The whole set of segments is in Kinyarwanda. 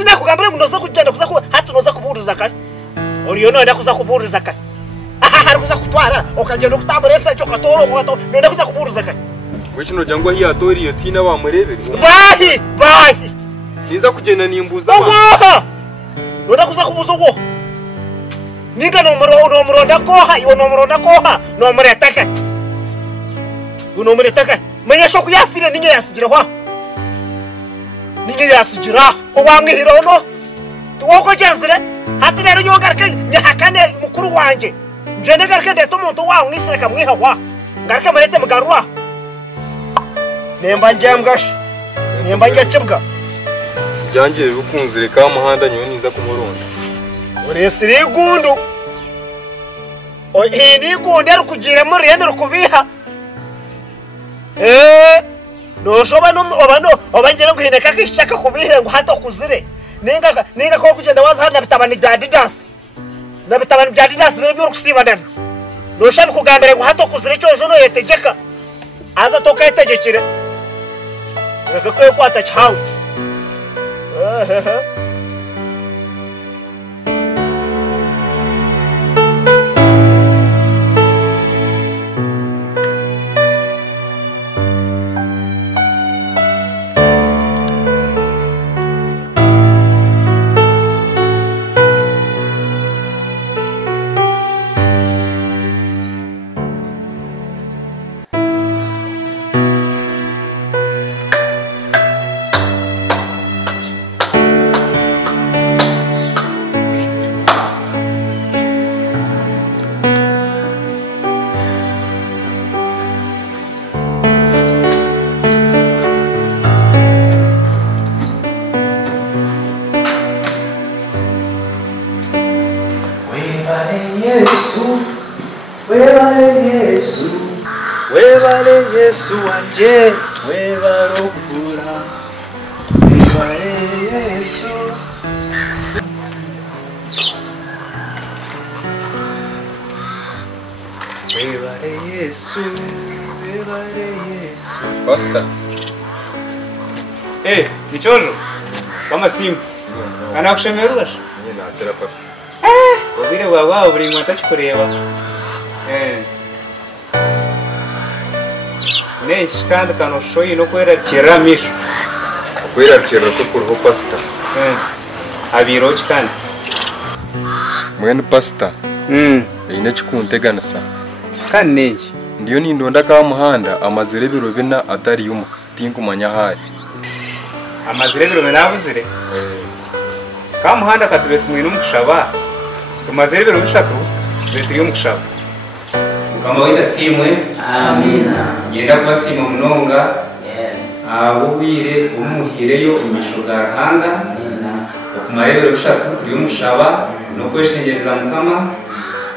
sina kugambira munoza kugenda kuza ku hatu noza kuburiza kai uriyo none kuza kuburiza kai hari kuza kutwara okagenda kutamburesa cyo katoro mwato none kuza kuburiza kai wekino jangwa hiya tori yo tina wa murebere bahi niza kugenda nimbuza none kuza kubuza ugo ninga nomuro ndakoha iwo nomuro ndakoha nomuro yataka unomuro yataka menya sho kuyafire ninge yasigira kwa ninge yasigira owamwihira ono tuwoko jazire hati rero yogarke nyahakane mukuru wanje njene garke ndeto muntu wawe nisireka mwiha wa garke marete mugarwa nemba njambwash nemba njacibwa byangire rukunzire ka muhanda nyo niza kumuronda uresiri gundu ini gundu rukugira muri yene rukubiha no shoba no obangera guhineka kishaka kubihira ngo hato kuzire ninga ko kugenda waza hana bitabani bya Adidas na bitabani bya Adidas biri rukusiba ndabyo no shabi kugambira ngo hato kuzire cyo no yetegeka aza toka yetegekire reka ko kwata chawo Webale Yesu wanje webarokura webale Yesu webale Yesu Pastor nichojo kama simu kana kushemerura nyina atera pastor ubire wawa buri mwata chikureba Nesh kandi kanoshoyi no kwera kiramisho kwera kira ko kurho pastor abiro chikandi mwene pastor ine chikuntegana sa kanenji ndiyo nindonda ka muhanda amazirebero bina atari yumuka tinkumanya hari amazirebero menabuzire ka muhanda katubete mwino mukushaba tumazirebero bishatu betiriyo mukushaba kama wita simwe amina yenda kwa simwe munonga yes umuhireyo umishogarahanga okumarebero bishatu turiyo mushaba no kweshengereza mukama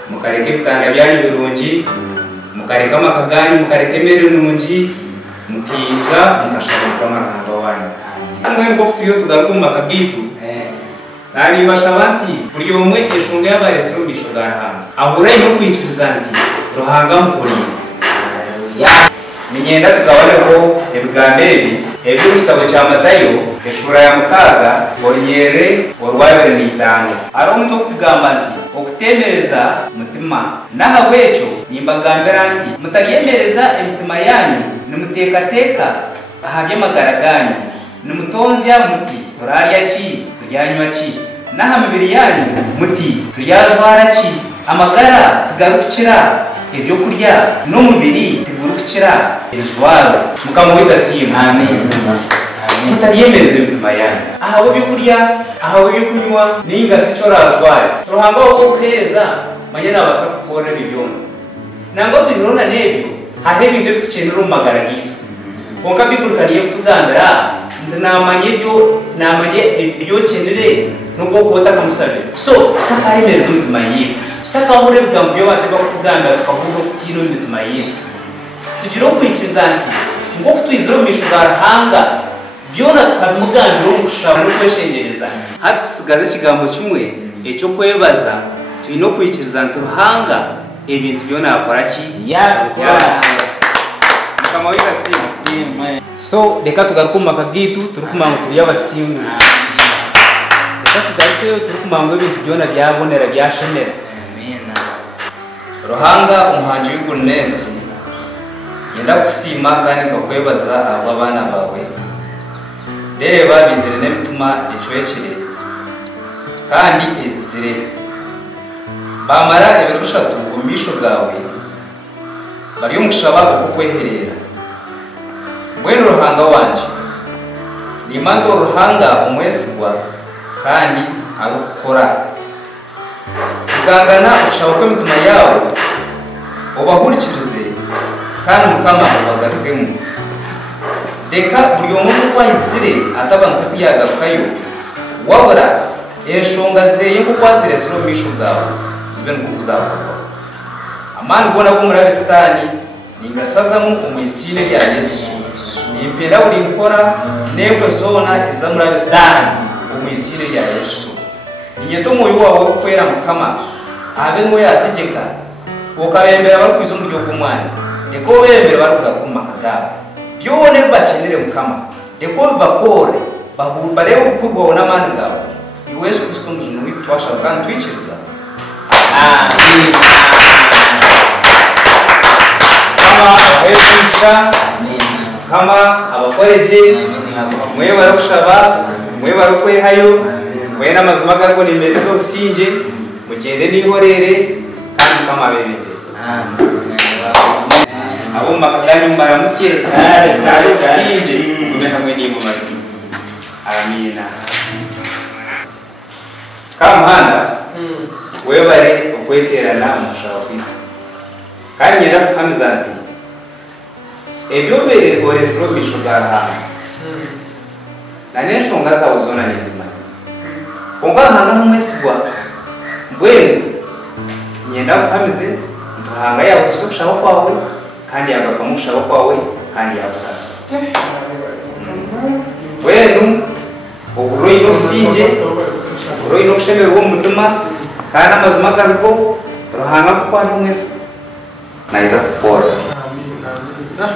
mukareke bitanga byanyu birungi mukareka makagani mukareke mere nungi mukiza mukashaba mukama rahanga wanyu amwe ngo turiyo tugaruka makagitu nari bashabanti buri umwe eshunga y'abaresero mishogarahanga ahura no kwiciriza nti ruhanga mukuri nigenda tukabona ko ebigamberi ebyo gusaba cya Matayo eshura ya mukaga bonyere warwabere nitanga ari umuntu kugamba nti okutemereza mutima naha wecho nimbagambira nti mutariyemereza emitima yanyu nimutekateka ahabye magaraganyu nimutonzya muti turarya ki turyanywa ki naha mibiri yanyu muti turyajwara ki amagara tugarukira ibyo kurya n'umubiri tegurukira izwaro mukamwita simu amen mutariyemereze bituma yanyu ahawe byo kurya ahawe byo kunywa ninga sico razware ruhanga wo kuhereza manyana basa kubona bibyono nango tubirona nebyo ahe binde tukenera umagara gitu onka biburukaniye futugandara namanye ibyo kenere no gukota kamusabe so tutakayemereza bituma yifu takahure bigambo byo bateba kutuganda tukavuga kutino bituma yifu tugiro kwikizanti ngo kutwiziro mishugarahanga byona tukabimugandiro gushaka no kweshengereza hati tusigaze kigambo kimwe eco kwebaza twino kwikizanti ruhanga ebintu byona yakora ki kama wita simu so deka tugaruka makagitu turukuma ngo turi abasimu tugaruke turi kumanga ibintu byona byabonera byashemera. Amina. Ruhanga umuhanji w'Igurnesi yenda kusima kandi ngakwebaza abo abana bawe. Reba bizere n'ebituma icwekire kandi izire bamara ebiro bishatu umbisho bwawe bari umushaba ukukweherera. Mbwenu Ruhanga wanje ni mando Ruhanga umwesigwa kandi agukora kugangana ushaka ko imitima yawe ubahurikirize kandi mukama ubagarukemo. Deka buri muntu kwayizire atabantu kuyagarukayo wabura eshonga zeye ko kwazire surumisho bwawe zibe n'ukuzakora amani ubona ko muri abestani ningasazamu umuyisine rya Yesu impera uri nkora nego zona iza muri abestani umuyisine rya Yesu niye to moyo wawe kwera mukama abe no yategeka ukabembera barukwizo mu gihugu mwana deko bembera barugaruka makagaba byone bakenere mukama deko bakore barebe ukurwa n'amani gawe Yesu Kristo mujunu witwasha kandi twikiriza. Amen. Kama abahereje kama abakoreje mwe barakushaba mwe barukwehayo mwe n'amazima garwo nimere zo sinje mugende nihorere kandi kama bebe. Amen. Abo makagani mbaramusye kandi sinje kumeka mwe ni mu mazima. Amina. Kamuhanda webare ukweterana umushaka kwita kandi nyera kukamizanti ebyo bere oresro bishugara nane shonga za uzona nizima konga hanga mumwesigwa mbwenu nyenda kukamize ntahanga yawe tusukushaka kwawe kandi yagakamushaka kwawe kandi yabusasa wenu uburoyi n'ubusinge uburoyi n'ubushemero w'umutima kandi amazima garwo Ruhanga kuko ari mwese naiza kupora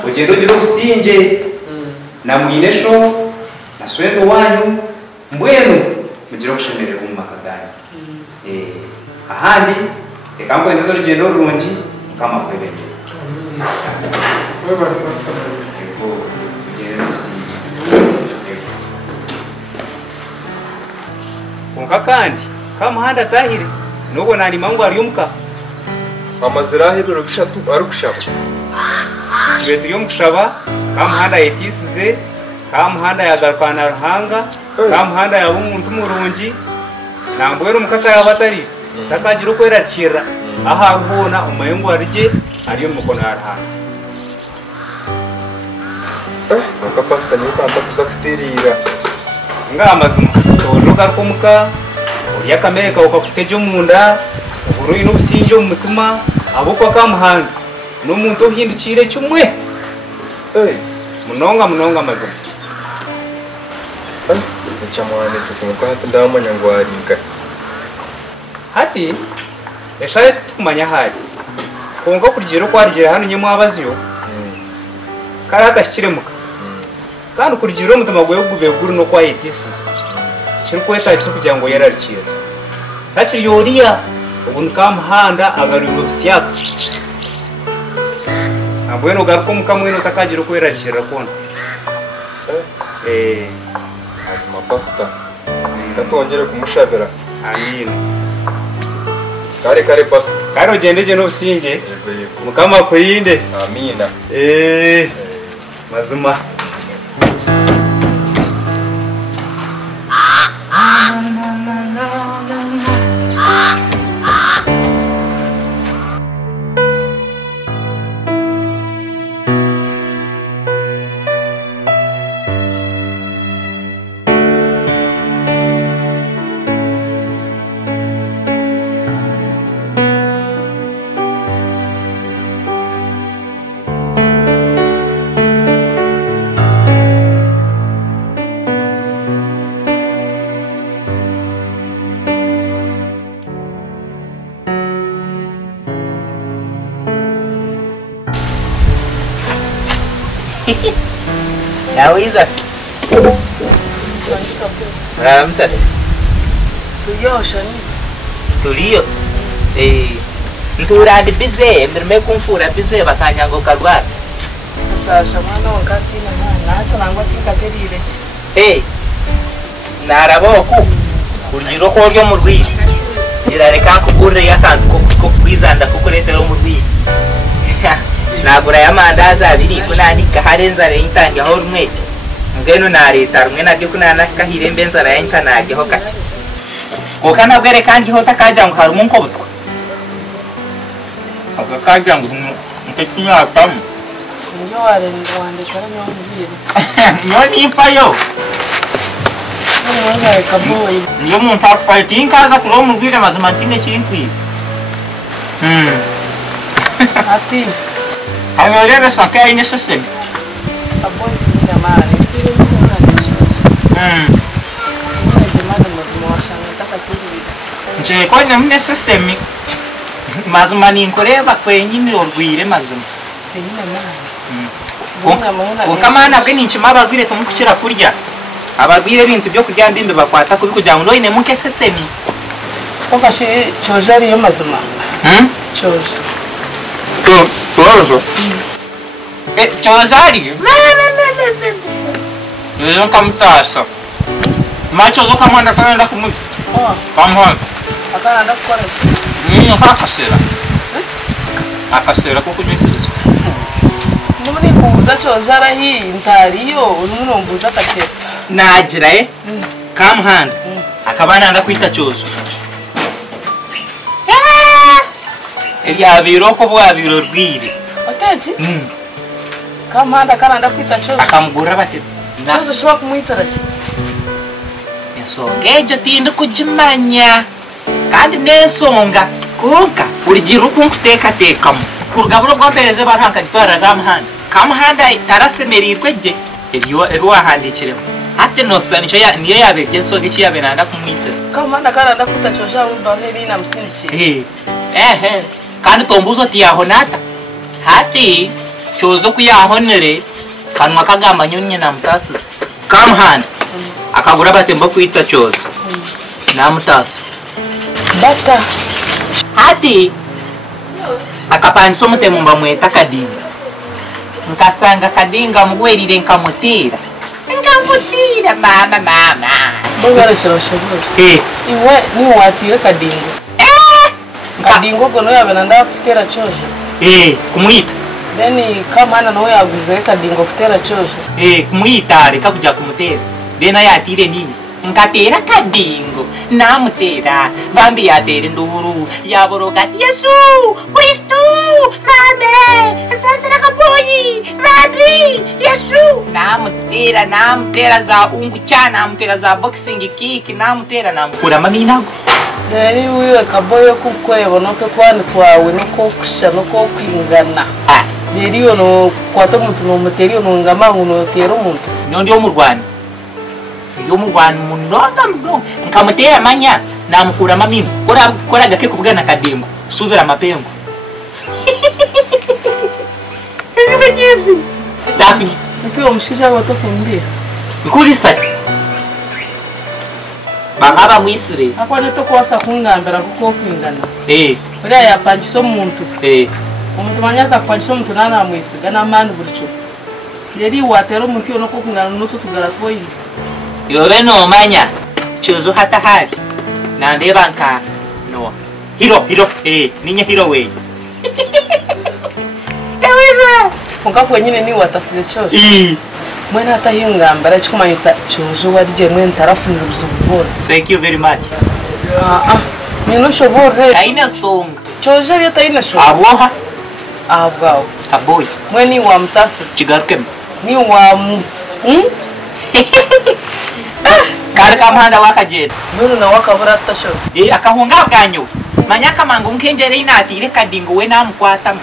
ugendo gira ubusinge na mwinesho na swendo wanyu mbwenu mugira ubushemero w'umakagani ahandi tekambo ndizo rugendo rurungi mukama kwebeye konka kandi kamuhanda tahire nubo nani mangu ariyumka amaziraho ibiro bishatu arukushaba betu yomkushaba kamuhanda yetisize kamuhanda yagarukana Ruhanga kamuhanda yaba umuntu murungi nambwera umukaka yabatari takagira kwerakira aha rubona umayengo arije ariyo mukono ya Ruhanga nuko pastor niyo kanta kuza kutirira ngamazuma tojoga kumuka uriya kameka ukakuteje munda uburuyi n'ubusinje mu mutima aboko kamuhanga n'umuntu uhindukire cyumwe munonga mazuma ncamwane tukumva hati ndamanya ngo aringa hati eshaye tumanya hari konga kurigero kwarigera hano nyemo abaziyo karaka kiremuka kandi kurigero mutima gwe gubeguru no kwa yitisi kiri kwetagise kugira ngo yararikira takiri yoriya ubuntu kamuhanda agaruriro byaka abweno garuko mukamweno takagira kwerakira kona azima pastor natongere kumushabira. Amin. Kare pastor kare ugendeje no businge mukama kuyinde. Amina. Mazuma Ya wizas. Ramtas. Tuyosha ni. Tuliyo. Nturandi bize mirime kumfura bize bakanyango karwara. Sasa mwana wakati na mwana hata nangwa tikaterire ki. Naraboku. Urugiro ko ryo mu rwi. Irareka kugurira yakantu ko kwizanda kukuretera mu rwi. Nagura yamandazi abiri kunanika harenza reintange aho rumwe. Ngeno na leta rumwe nabyo kunana kahire mbenza rayinta najyeho kati. Kokana bwere kandi hota kajya ngo harumu nko butwa. Akakajya ngo ntekinya atamu. Nyo wale wandika nyo mbiri. Nyo nifayo. Mwana kaboyi. Nyo muntu afighting kaza kulo mu rwire mazima ntine kintwi. Ati. Ayorere saka ine sese. Aboyi jamani. Tiri mwana nishoshi. Jamani mazima washanga taka tiri. Nje ko nyamne sese mi. Mazima ninkoreba kwenyine orwire mazima. Penyine mwana. Ukamana bwe ninchima abagwire tumukira kurya. Abagwire ibintu byo kurya mbimbe bakwata kubikugira ngo ine muke sesemi. Okashi chojari yo mazima. Choja. Chojo. Chozari. Ndio kamtasa. Macho zo kamanda kaenda kumufi. Kamwa. Akana ndakora. Akasera. Akasera kuko nyesirije. Numuni kubuza chojara hii ntariyo ununo mbuza kashera. Nagira kamuhanda akabana ndakwita chozo. Biro ko bwabiro rwire. Oteji? Kamuhanda kana ndakwita chozo. Akamugura bate. Chozo shwa kumwitara ki. Yasongeje tinda kujimanya. Kandi nesonga konka urigira ukunkuteka tekamo. Kurugaburo bwampereze baranka gitwara kamuhanda. Kamuhanda tarasemerirwe je. Ebyo wahandikiremo. Ate nofsanisha ya niye yabegye soge ki yabenanda kumwita. Kamuhanda kana ndakwita chozo ndo heri na msinichi. Kandi tombuzo tiyahonata. Hati chozo kuyahonere kanwa kagamba nyonye na mutasize. Kamuhanda akagura batemba kwita chozo. Na mutaso. Bata. Hati akapanso mutemo mbamweta kadinga. Nkasanga kadinga mugwerire nkamutira. Nkamutira mama. Bongara shiroshobo. Iwe ni watire kadingo. Kadingo gono yabenanda kutera chozo. Kumwita. Then kamana no yaguze kadingo kutera chozo. Kumwita reka kuja kumutera. Dena yatire nini? Nkatera kadingo namutera bambi yatere nduru yaboroga Yesu Kristo mame sasa kaboyi rabi Yesu namutera za ungu chana namutera za boxing kick namutera namukura maminago. Nari wiwe kaboyo kukwebo no totwane twawe no kokusha no kokwingana. Nari ono kwato muntu no materiyo no ngama uno tero muntu. Ndio mu Rwanda. Ndio mu Rwanda munoza mdo. Nkamutera manya namukura mamimo. Kora gake kubugana kadingo. Suvera mapengo. Ezibekezi. Dapi. Nkiyo mushikisha watoto mbia. Nkuri sati. Bangaba mwisire. Akwane to kwasa kungambira kuko kwingana. Uriya yapangiso muntu. Umuntu manyaza kwangiso muntu nana mwisiga namani buricho. Yeri watero umuntu yo no kungana n'utu tugara twoyi. Yobe no manya. Chozo hata hari. Na ndeba nka no. Hiro. Ninye hiro we. Ewiza. Funga kwenyine ni watasize chozo. Mwena hata hiyo ngambara chikumanyisa chozo warije mwe ntarafunira ubuzubura. Thank you very much. Nino shobore. Kaina songa. Chozo yari taina shobore. Aboha. Abgao. Aboy. Mweni wa mtasi. Chigarukem. Ni wa Kar kamanda wakajeda. Nunu na wakabura tasho. Akahunga ganyo. Manyaka mangu nkenjere inatire kadingo we namkwata.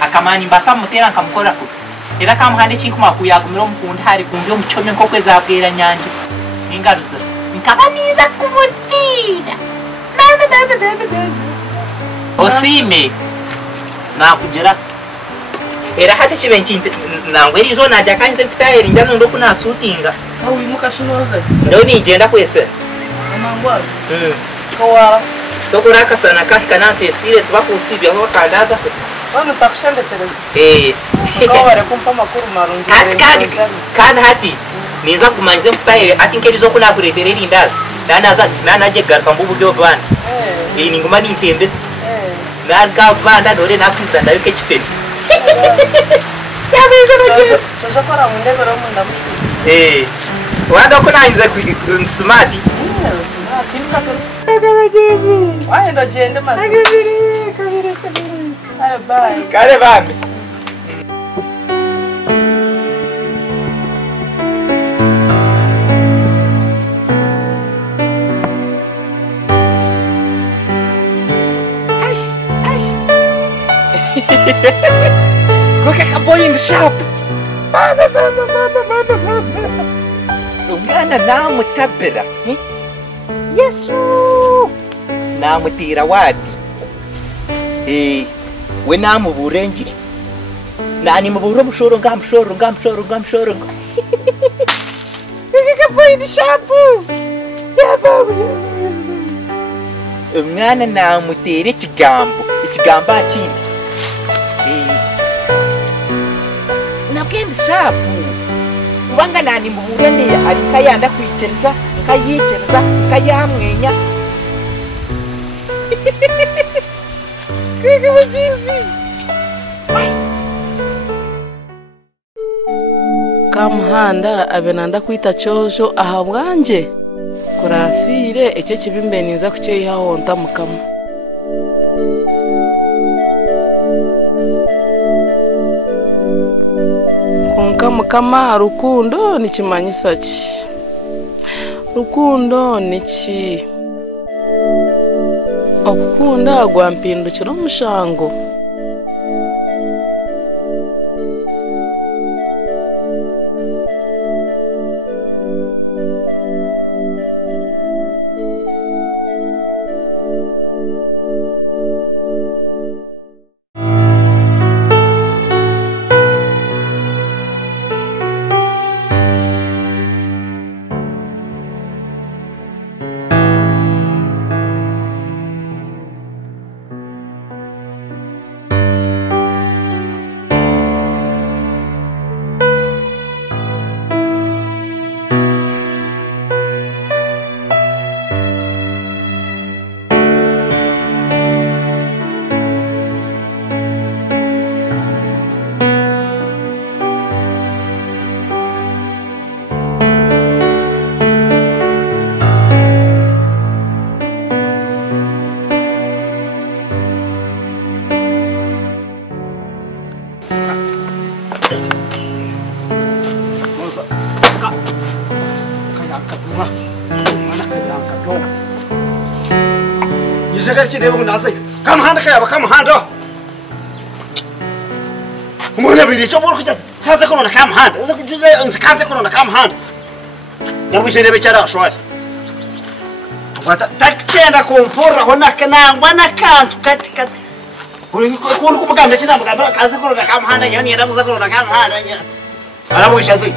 Akamani mbasa mutera nkamukora ku. Era kamuhande chinkuma kuyagumira omukunda hari kumbi omuchome nko kwezabwera nyanje. Ingaruza. Nkabaniza kumutira. Osime. Na kujera. Era hati chibenchi nangweri zo najya kanse tayeri njano ndo kuna shootinga. Awi muka shunoza. Ndo ni jenda kwese. Amangwa. Kawa. Tokora kasana kana tesire twakusibya ho kandaza. Wano takshanda chere. Kawa rekumpa makuru marungi. Kandi hati niza kumanze mfutaye ati ngerizo kuna kureterera indazi. Nana je garka mbubu byo bana. Ninguma nitembese. Narga banda dore nakwiza ndayo kechifeni. Yabiza baje. Chakora munde bero munda muti. Wanda kuna iza ku smart. Why don't you end the mask? Bye. Kale bambi. Look at a boy in the shop. Ungana namu tabira. Yesu. Namu tira wadi. We namu burenji. Nani maburo mushoro ngamshoro. Look at a boy in the shop. Ungana namu tira chigambo. Chigamba chini. Nakenda shapu wanga nani muburende alikayanda kwichereza kayichereza kayamwenya kike muzizi Kamuhanda abenanda kwita chojo ahabwanje kurafire ece kibimbe ninza kuceyiha honta mukama Mukama rukundo nikimanyisa ki rukundo niki okukunda gwampindukira omushango Come hand. Umwana biri cyo boro kujya kaze kono na come hand. Kaze kono na come hand. Nabuje rebe cyara shwari. Wata takenda kompora hona kanangwa na kantu kati. Uri ko kumugamba cyina mugamba kaze kono na come hand yani yenda kuza kono na come hand. Aramugisha zi.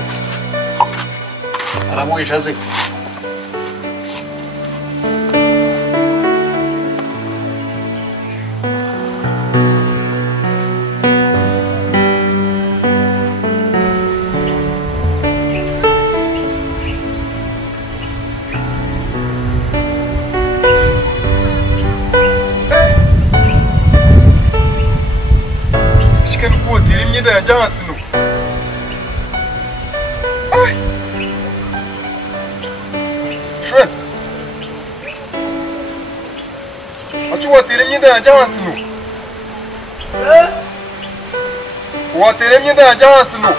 Jansino. Shwet. Achu watiremye da Jansino. Watiremye da Jansino.